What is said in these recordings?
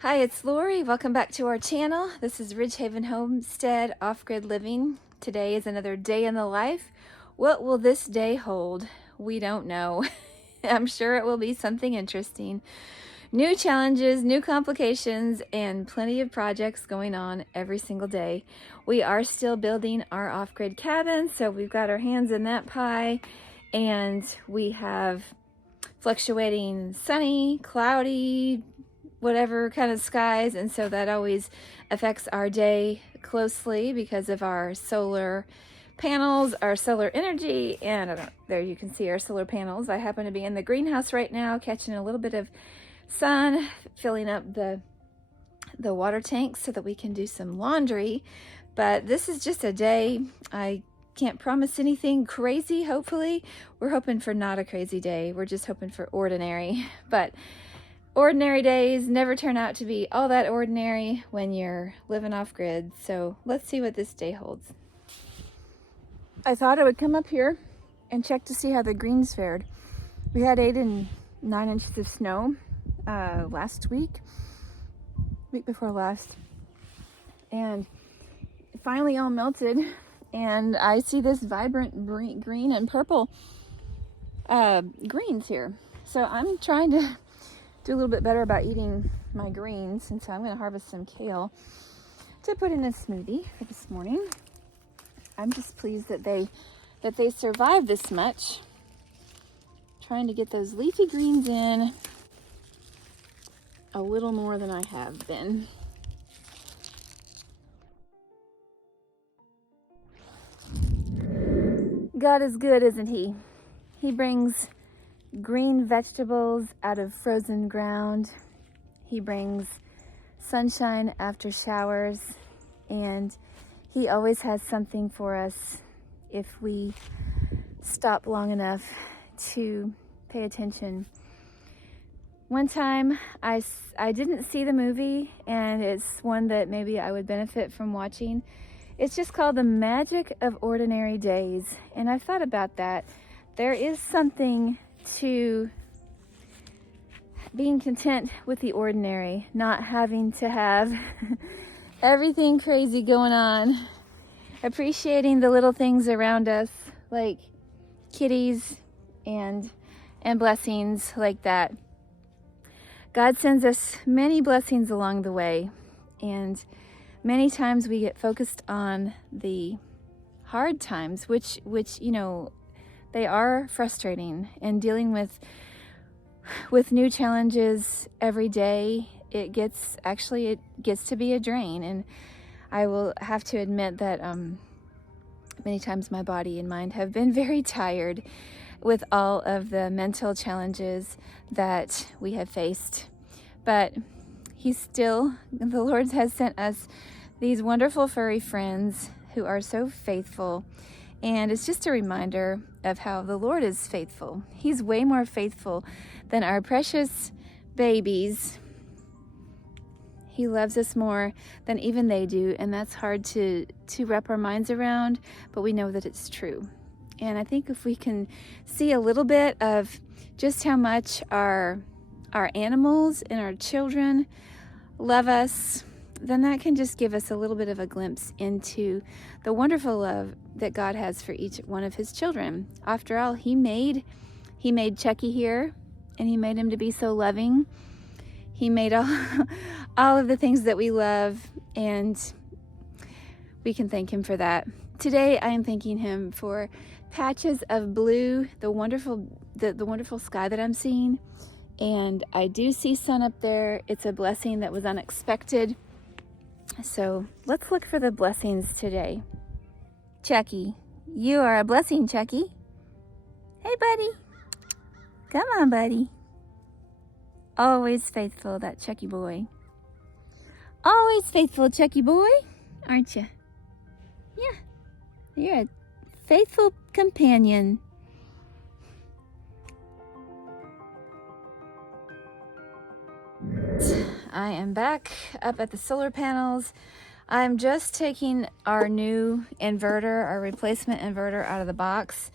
Hi, it's Lori. Welcome back to our channel. This is Ridgehaven Homestead Off-Grid Living. Today is another day in the life. What will this day hold? We don't know. I'm sure it will be something interesting. New challenges, new complications, and plenty of projects going on every single day. We are still building our off-grid cabin, so we've got our hands in that pie, and we have fluctuating sunny, cloudy, whatever kind of skies, and so that always affects our day closely because of our solar panels, our solar energy, and there you can see our solar panels. I happen to be in the greenhouse right now catching a little bit of sun, filling up the water tanks so that we can do some laundry. But this is just a day. I can't promise anything crazy. Hopefully we're hoping for not a crazy day. We're just hoping for ordinary, but ordinary days never turn out to be all that ordinary when you're living off grid. So let's see what this day holds. I thought I would come up here and check to see how the greens fared. We had 8 and 9 inches of snow last week before last, and it finally all melted, and I see this vibrant green and purple greens here. So I'm trying to do a little bit better about eating my greens, and so I'm going to harvest some kale to put in a smoothie for this morning. I'm just pleased that they survived this much. Trying to get those leafy greens in a little more than I have been. God is good, isn't he? He brings green vegetables out of frozen ground. He brings sunshine after showers, and he always has something for us if we stop long enough to pay attention. One time I didn't see the movie, and it's one that maybe I would benefit from watching. It's just called The Magic of Ordinary Days, and I've thought about that. There is something to being content with the ordinary, not having to have everything crazy going on, appreciating the little things around us, like kitties and blessings like that. God sends us many blessings along the way, and many times we get focused on the hard times, which you know, they are frustrating, and dealing with new challenges every day, it gets to be a drain. And I will have to admit that many times my body and mind have been very tired with all of the mental challenges that we have faced. But the Lord has sent us these wonderful furry friends who are so faithful. And it's just a reminder of how the Lord is faithful. He's way more faithful than our precious babies. He loves us more than even they do, and that's hard to wrap our minds around, but we know that it's true. And I think if we can see a little bit of just how much our animals and our children love us, then that can just give us a little bit of a glimpse into the wonderful love that God has for each one of his children. After all, he made Chucky here, and he made him to be so loving. He made all of the things that we love, and we can thank him for that. Today I am thanking him for patches of blue, the wonderful sky that I'm seeing, and I do see sun up there. It's a blessing that was unexpected. So let's look for the blessings today. Chucky, you are a blessing, Chucky. Hey, buddy. Come on, buddy. Always faithful, that Chucky boy. Always faithful, Chucky boy, aren't you? Yeah, you're a faithful companion. I am back up at the solar panels. I'm just taking our new inverter, our replacement inverter, out of the box.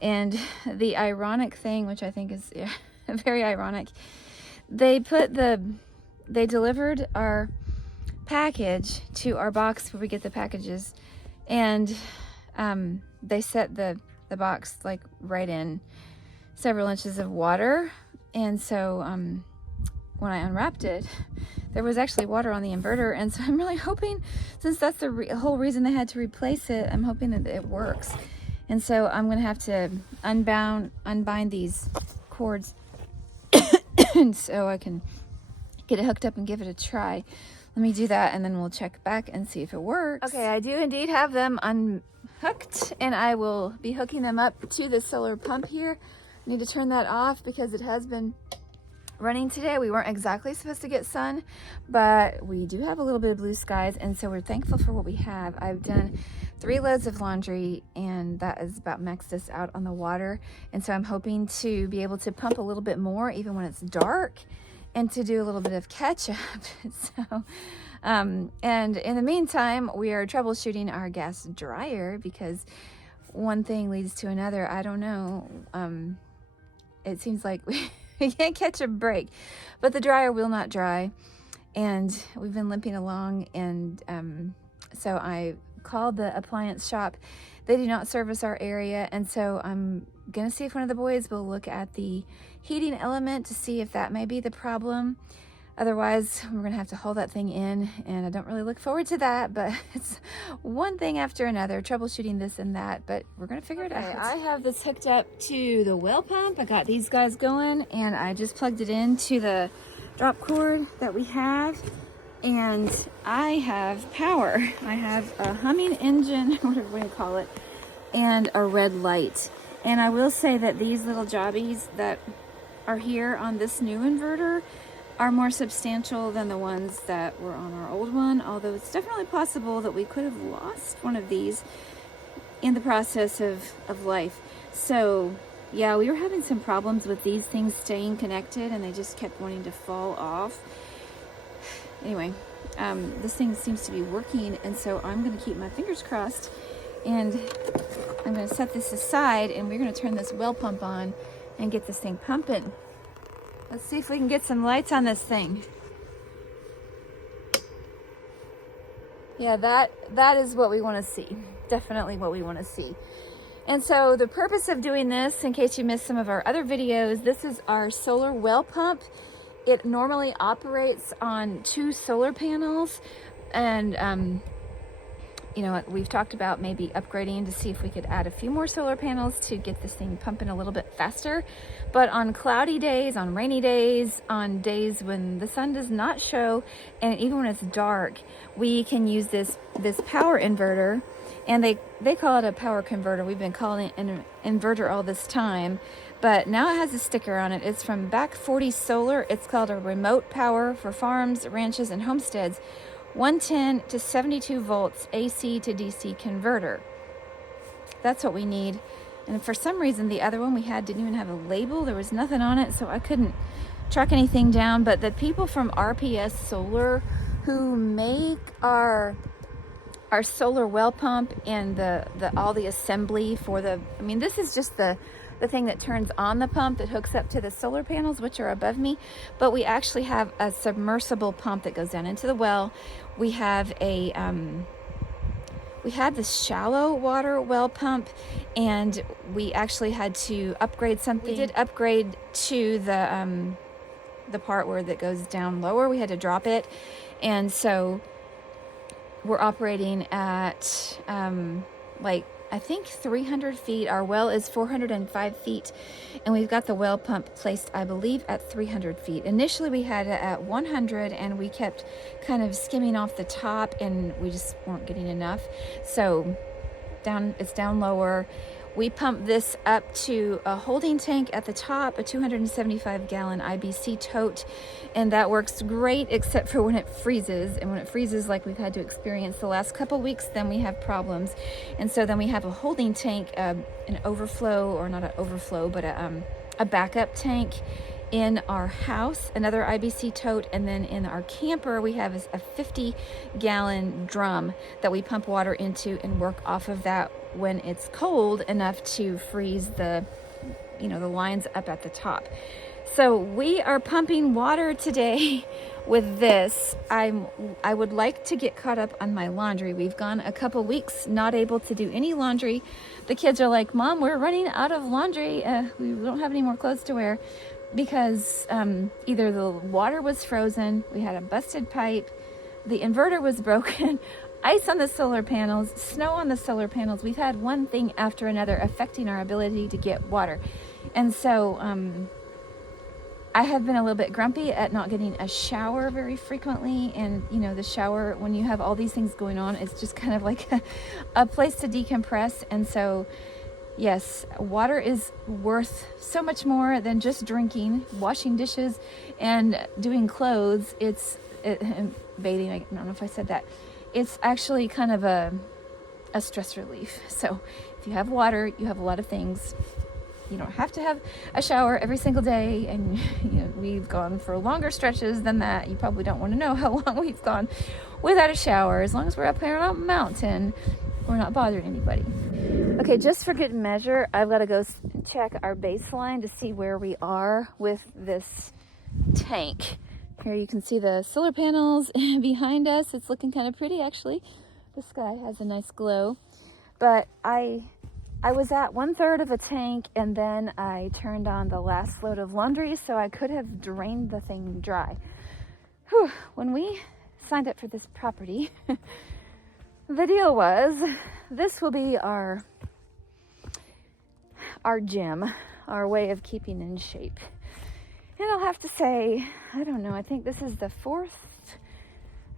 And the ironic thing, which I think is very ironic, they put the they delivered our package to our box where we get the packages, and they set the box like right in several inches of water. And so when I unwrapped it, there was actually water on the inverter. And so I'm really hoping, since that's the whole reason they had to replace it, I'm hoping that it works. And so I'm gonna have to unbind these cords so I can get it hooked up and give it a try. Let me do that, and then we'll check back and see if it works. Okay, I do indeed have them unhooked, and I will be hooking them up to the solar pump here. I need to turn that off because it has been running today. We weren't exactly supposed to get sun, but we do have a little bit of blue skies, and so we're thankful for what we have. I've done 3 loads of laundry, and that has about maxed us out on the water. And so I'm hoping to be able to pump a little bit more even when it's dark, and to do a little bit of catch up. So, and in the meantime, we are troubleshooting our gas dryer because one thing leads to another. I don't know. It seems like we can't catch a break, but the dryer will not dry, and we've been limping along. And so I called the appliance shop. They do not service our area, and so I'm gonna see if one of the boys will look at the heating element to see if that may be the problem. Otherwise, we're gonna have to hold that thing in, and I don't really look forward to that, but it's one thing after another, troubleshooting this and that, but we're gonna figure it out. I have this hooked up to the well pump. I got these guys going, and I just plugged it into the drop cord that we have, and I have power. I have a humming engine, whatever you call it, and a red light. And I will say that these little jobbies that are here on this new inverter are more substantial than the ones that were on our old one, although it's definitely possible that we could have lost one of these in the process of life. So yeah, we were having some problems with these things staying connected, and they just kept wanting to fall off. Anyway, this thing seems to be working, and so I'm going to keep my fingers crossed, and I'm going to set this aside, and we're going to turn this well pump on and get this thing pumping. Let's see if we can get some lights on this thing. Yeah, that is what we want to see. Definitely what we want to see. And so the purpose of doing this, in case you missed some of our other videos, this is our solar well pump. It normally operates on 2 solar panels, and you know, we've talked about maybe upgrading to see if we could add a few more solar panels to get this thing pumping a little bit faster. But on cloudy days, on rainy days, on days when the sun does not show, and even when it's dark, we can use this power inverter. And they call it a power converter. We've been calling it an inverter all this time, but now it has a sticker on it. It's from Back 40 Solar. It's called a remote power for farms, ranches, and homesteads. 110 to 72 volts AC to DC converter. That's what we need. And for some reason, the other one we had didn't even have a label. There was nothing on it, so I couldn't track anything down. But the people from RPS Solar who make our solar well pump and all the assembly for I mean, this is just the thing that turns on the pump that hooks up to the solar panels, which are above me. But we actually have a submersible pump that goes down into the well. We have we had this shallow water well pump, and we actually had to upgrade something. We did upgrade to the part where that goes down lower. We had to drop it, and so we're operating at like, I think 300 feet. Our well is 405 feet, and we've got the well pump placed, I believe, at 300 feet. Initially, we had it at 100, and we kept kind of skimming off the top, and we just weren't getting enough. So it's down lower. We pump this up to a holding tank at the top, a 275-gallon IBC tote, and that works great except for when it freezes. And when it freezes, like we've had to experience the last couple weeks, then we have problems. And so then we have a holding tank, an overflow, or not an overflow, but a backup tank in our house, another IBC tote, and then in our camper we have a 50-gallon drum that we pump water into and work off of that when it's cold enough to freeze the lines up at the top. So we are pumping water today with this, I would like to get caught up on my laundry. We've gone a couple weeks not able to do any laundry. The kids are like, Mom, we're running out of laundry. We don't have any more clothes to wear because either the water was frozen, we had a busted pipe, the inverter was broken, ice on the solar panels, snow on the solar panels. We've had one thing after another affecting our ability to get water. And so I have been a little bit grumpy at not getting a shower very frequently. And, you know, the shower, when you have all these things going on, it's just kind of like a place to decompress. And so, yes, water is worth so much more than just drinking, washing dishes, and doing clothes. And bathing, I don't know if I said that. It's actually kind of a stress relief. So if you have water, you have a lot of things. You don't have to have a shower every single day, and you know, we've gone for longer stretches than that. You probably don't want to know how long we've gone without a shower. As long as we're up here on a mountain, we're not bothering anybody. Okay, just for good measure, I've got to go check our baseline to see where we are with this tank. Here you can see the solar panels behind us. It's looking kind of pretty, actually. The sky has a nice glow. But I was at 1/3 of a tank, and then I turned on the last load of laundry, so I could have drained the thing dry. Whew. When we signed up for this property, the deal was this will be our gym, our way of keeping in shape. And I'll have to say, I don't know, I think this is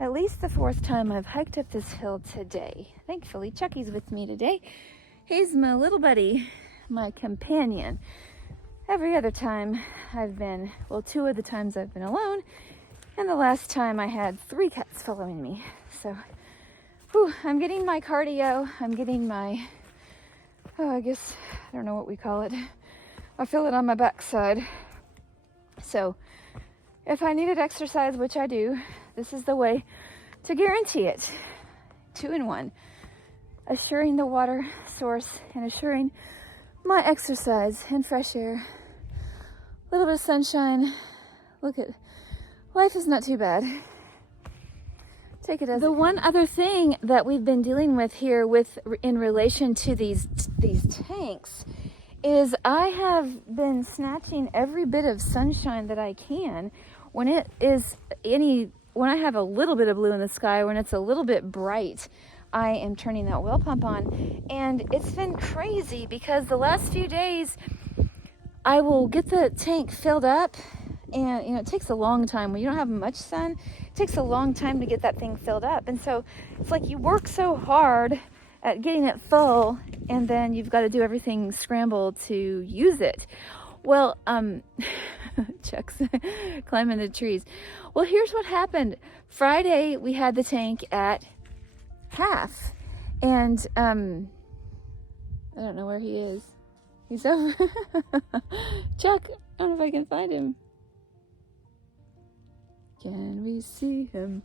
at least the fourth time I've hiked up this hill today. Thankfully, Chucky's with me today. He's my little buddy, my companion. Every other time I've been, well, 2 of the times I've been alone, and the last time I had 3 cats following me. So, I'm getting my cardio, I'm getting my, I guess, I don't know what we call it. I feel it on my backside. So, if I needed exercise, which I do, this is the way to guarantee it. 2 in 1. Assuring the water source and assuring my exercise and fresh air. A little bit of sunshine. Look at, life is not too bad. Take it as the one other thing that we've been dealing with here in relation to these tanks is I have been snatching every bit of sunshine that I can when I have a little bit of blue in the sky, when it's a little bit bright. I am turning that well pump on, and it's been crazy because the last few days I will get the tank filled up, and it takes a long time when you don't have much sun. It takes a long time to get that thing filled up, and so it's like you work so hard at getting it full, and then you've got to do everything scrambled to use it. Well, Chuck's climbing the trees. Well, here's what happened. Friday we had the tank at half, and I don't know where he is. He's over. Chuck, I don't know if I can find him. Can we see him?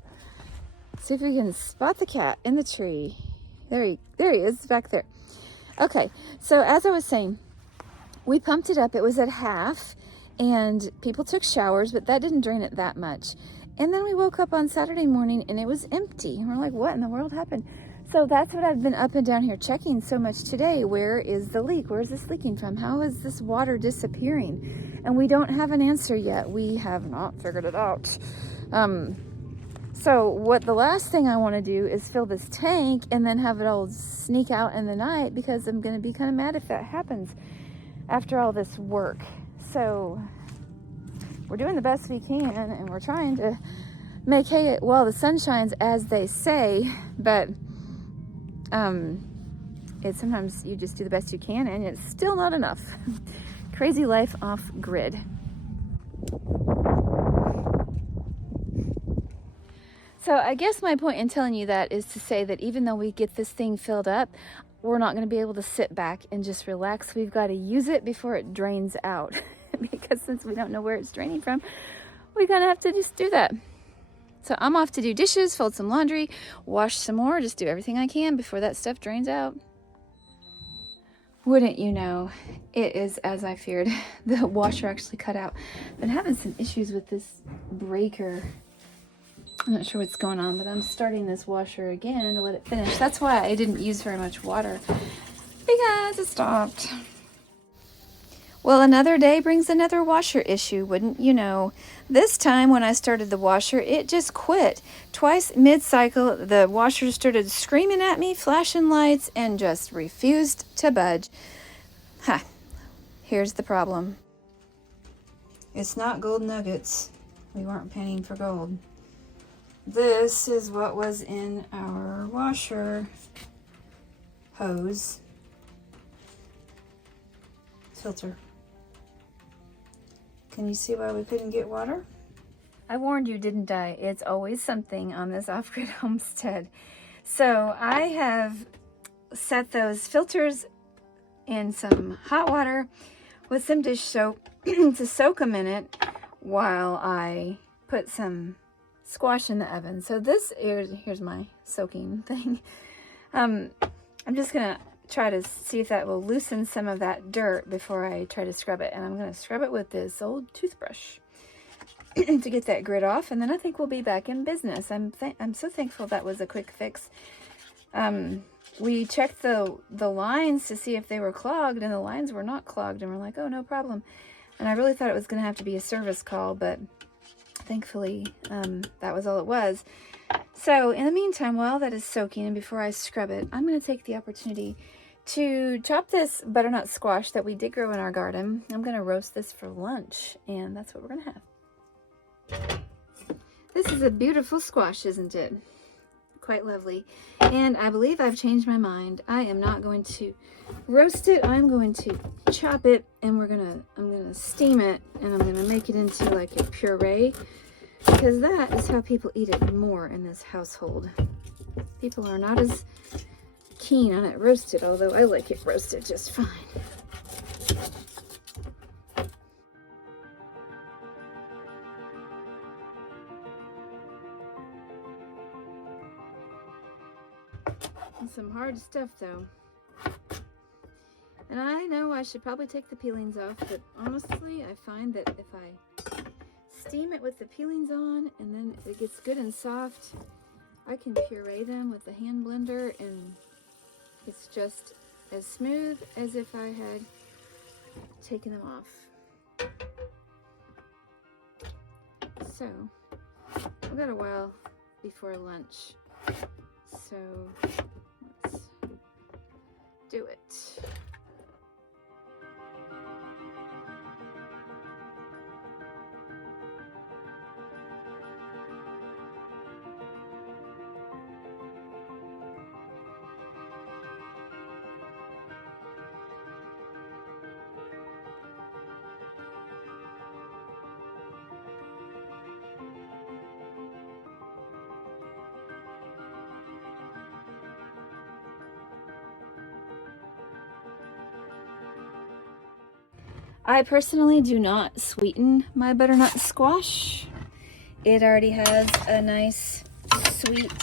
See if we can spot the cat in the tree. There he is, back there. Okay, so as I was saying, we pumped it up. It was at half, and people took showers, but that didn't drain it that much. And then we woke up on Saturday morning and it was empty. And we're like, what in the world happened? So that's what I've been up and down here checking so much today. Where is the leak? Where is this leaking from? How is this water disappearing? And we don't have an answer yet. We have not figured it out. So the last thing I want to do is fill this tank and then have it all sneak out in the night, because I'm going to be kind of mad if that happens after all this work. So we're doing the best we can, and we're trying to make hay while the sun shines, as they say, but it's sometimes you just do the best you can, and it's still not enough. Crazy life off grid. So I guess my point in telling you that is to say that even though we get this thing filled up, we're not going to be able to sit back and just relax. We've got to use it before it drains out. Because since we don't know where it's draining from, we kind of have to just do that. So I'm off to do dishes, fold some laundry, wash some more, just do everything I can before that stuff drains out. Wouldn't you know, it is as I feared. The washer actually cut out. Been having some issues with this breaker I'm not sure what's going on, but I'm starting this washer again to let it finish. That's why I didn't use very much water, because it stopped. Well, another day brings another washer issue, wouldn't you know? This time when I started the washer, it just quit. Twice mid-cycle, the washer started screaming at me, flashing lights, and just refused to budge. Ha, here's the problem. It's not gold nuggets. We weren't penning for gold. This is what was in our washer hose filter. Can you see why we couldn't get water? I warned you, didn't I? It's always something on this off-grid homestead. So I have set those filters in some hot water with some dish soap to soak them in it while I put some squash in the oven. So this here's my soaking thing. I'm just gonna try to see if that will loosen some of that dirt before I try to scrub it. And I'm gonna scrub it with this old toothbrush to get that grit off, and then I think we'll be back in business. I'm so thankful that was a quick fix. We checked the lines to see if they were clogged, and the lines were not clogged, and we're like, oh, no problem. And I really thought it was gonna have to be a service call, but thankfully that was all it was. So in the meantime, while that is soaking and before I scrub it, I'm going to take the opportunity to chop this butternut squash that we did grow in our garden. I'm going to roast this for lunch, and that's what we're going to have. This is a beautiful squash, isn't it? Quite lovely. And I believe I've changed my mind. I am not going to roast it. I'm going to chop it, and I'm going to steam it, and I'm going to make it into like a puree, because that is how people eat it more in this household. People are not as keen on it roasted, although I like it roasted just fine. And some hard stuff though. And I know I should probably take the peelings off, but honestly I find that if I steam it with the peelings on and then it gets good and soft, I can puree them with the hand blender and it's just as smooth as if I had taken them off. So we've got a while before lunch, so let's do it. I personally do not sweeten my butternut squash. It already has a nice, sweet,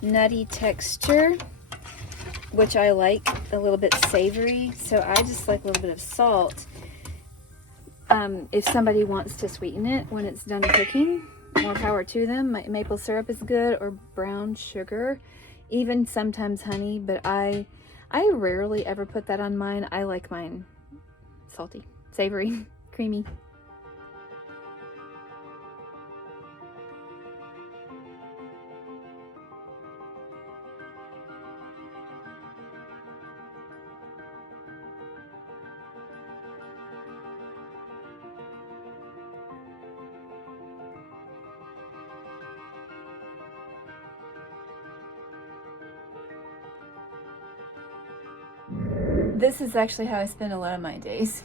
nutty texture, which I like, a little bit savory. So I just like a little bit of salt. If somebody wants to sweeten it when it's done cooking, more power to them. Maple syrup is good, or brown sugar, even sometimes honey, but I rarely ever put that on mine. I like mine salty, savory, creamy. This is actually how I spend a lot of my days.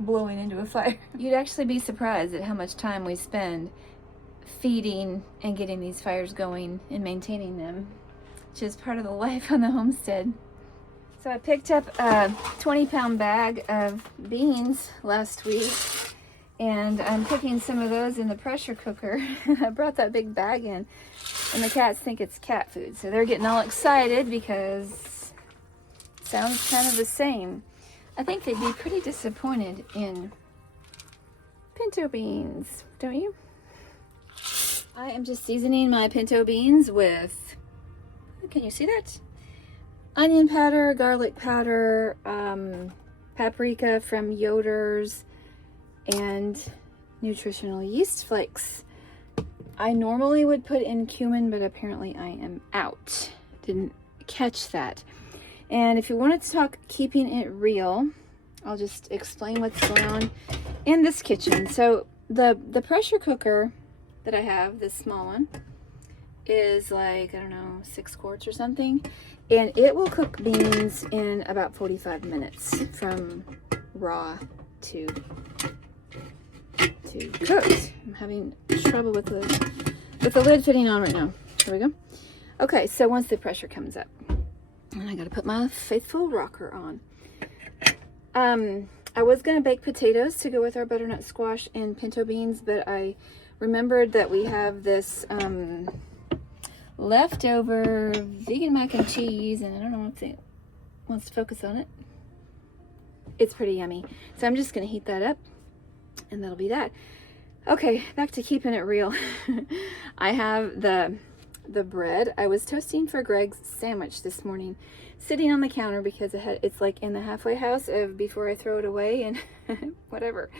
Blowing into a fire. You'd actually be surprised at how much time we spend feeding and getting these fires going and maintaining them, which is part of the life on the homestead. So I picked up a 20-pound bag of beans last week, and I'm cooking some of those in the pressure cooker. I brought that big bag in, and the cats think it's cat food, so they're getting all excited because it sounds kind of the same. I think they'd be pretty disappointed in pinto beans, don't you? I am just seasoning my pinto beans with, can you see that? Onion powder, garlic powder, paprika from Yoder's, and nutritional yeast flakes. I normally would put in cumin, but apparently I am out. Didn't catch that. And if you wanted to talk keeping it real, I'll just explain what's going on in this kitchen. So the pressure cooker that I have, this small one, is like, I don't know, 6 quarts or something. And it will cook beans in about 45 minutes from raw to cooked. I'm having trouble with the lid fitting on right now. There we go. Okay, so once the pressure comes up, and I gotta put my faithful rocker on. I was gonna bake potatoes to go with our butternut squash and pinto beans, but I remembered that we have this leftover vegan mac and cheese, and I don't know if it wants to focus on it. It's pretty yummy. So I'm just gonna heat that up, and that'll be that. Okay, back to keeping it real. I have the bread. I was toasting for Greg's sandwich this morning, sitting on the counter because it's like in the halfway house of before I throw it away and whatever.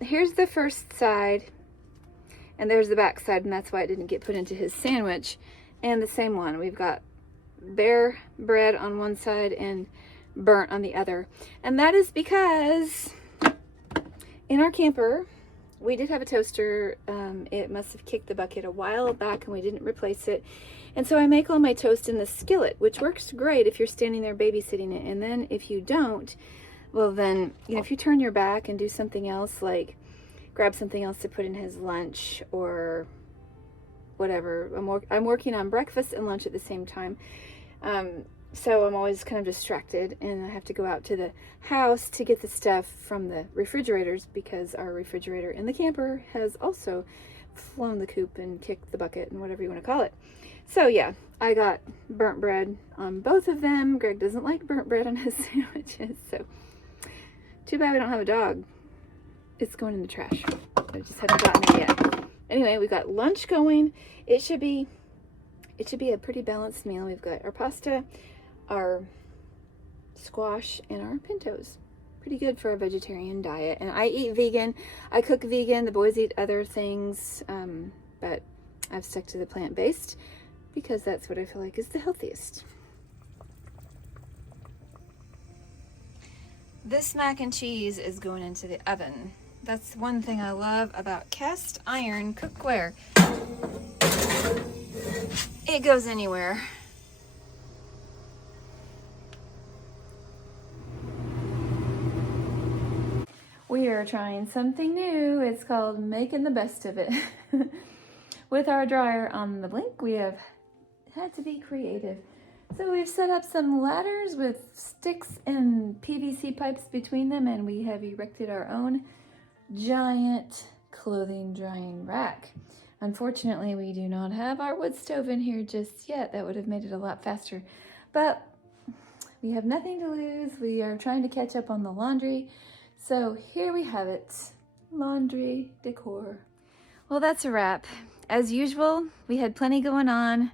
Here's the first side, and there's the back side, and that's why it didn't get put into his sandwich. And the same one, we've got bare bread on one side and burnt on the other. And that is because in our camper, we did have a toaster. It must have kicked the bucket a while back and we didn't replace it. And so I make all my toast in the skillet, which works great if you're standing there babysitting it. And then if you don't, well then, you know, if you turn your back and do something else, like grab something else to put in his lunch or whatever. I'm working on breakfast and lunch at the same time. So I'm always kind of distracted, and I have to go out to the house to get the stuff from the refrigerators because our refrigerator in the camper has also flown the coop and kicked the bucket and whatever you want to call it. So yeah, I got burnt bread on both of them. Greg doesn't like burnt bread on his sandwiches, so too bad we don't have a dog. It's going in the trash. I just haven't gotten there yet. Anyway, we got lunch going. It should be a pretty balanced meal. We've got our pasta, our squash, and our pintos. Pretty good for a vegetarian diet. And I eat vegan. I cook vegan. The boys eat other things, but I've stuck to the plant-based because that's what I feel like is the healthiest. This mac and cheese is going into the oven. That's one thing I love about cast iron cookware. It goes anywhere. We are trying something new. It's called making the best of it. With our dryer on the blink, we have had to be creative. So we've set up some ladders with sticks and PVC pipes between them, and we have erected our own giant clothing drying rack. Unfortunately, we do not have our wood stove in here just yet. That would have made it a lot faster. But we have nothing to lose. We are trying to catch up on the laundry. So here we have it, laundry decor. Well, that's a wrap. As usual, we had plenty going on.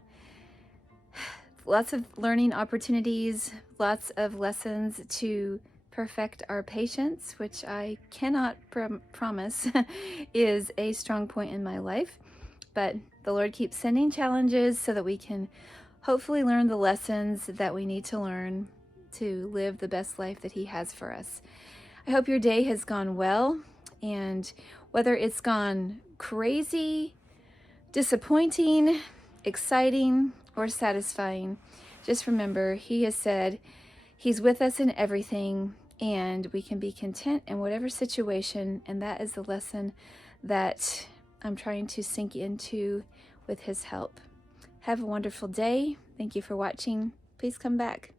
Lots of learning opportunities, lots of lessons to perfect our patience, which I cannot promise is a strong point in my life. But the Lord keeps sending challenges so that we can hopefully learn the lessons that we need to learn to live the best life that He has for us. I hope your day has gone well, and whether it's gone crazy, disappointing, exciting, or satisfying, just remember He has said He's with us in everything, and we can be content in whatever situation, and that is the lesson that I'm trying to sink into with His help. Have a wonderful day. Thank you for watching. Please come back.